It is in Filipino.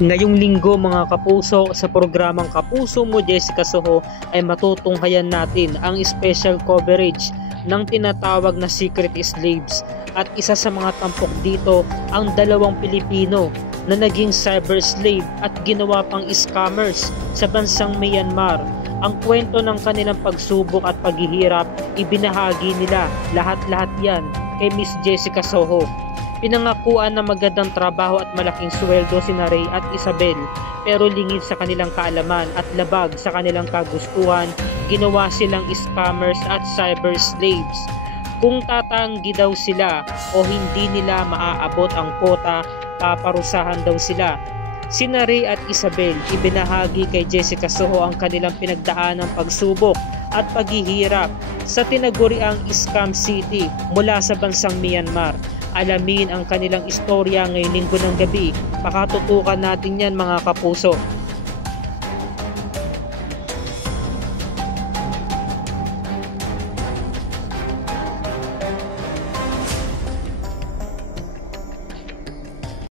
Ngayong linggo mga kapuso, sa programang Kapuso Mo Jessica Soho ay matutunghayan natin ang special coverage ng tinatawag na Secret Slaves, at isa sa mga tampok dito ang dalawang Pilipino na naging cyber slave at ginawa pang scammers sa bansang Myanmar. Ang kwento ng kanilang pagsubok at paghihirap, ibinahagi nila lahat-lahat yan kay Miss Jessica Soho. Pinangakuan na magandang trabaho at malaking sweldo sina Ray at Isabel, pero lingid sa kanilang kaalaman at labag sa kanilang kagustuhan, ginawa silang scammers at cyber slaves. Kung tatanggi daw sila o hindi nila maaabot ang quota, paparusahan daw sila. Sina Ray at Isabel, ibinahagi kay Jessica Soho ang kanilang pinagdaanang pagsubok at paghihirap sa tinaguriang Scam City mula sa bansang Myanmar. Alamin ang kanilang istorya ngayong linggo ng gabi. Pakatutukan natin yan mga kapuso.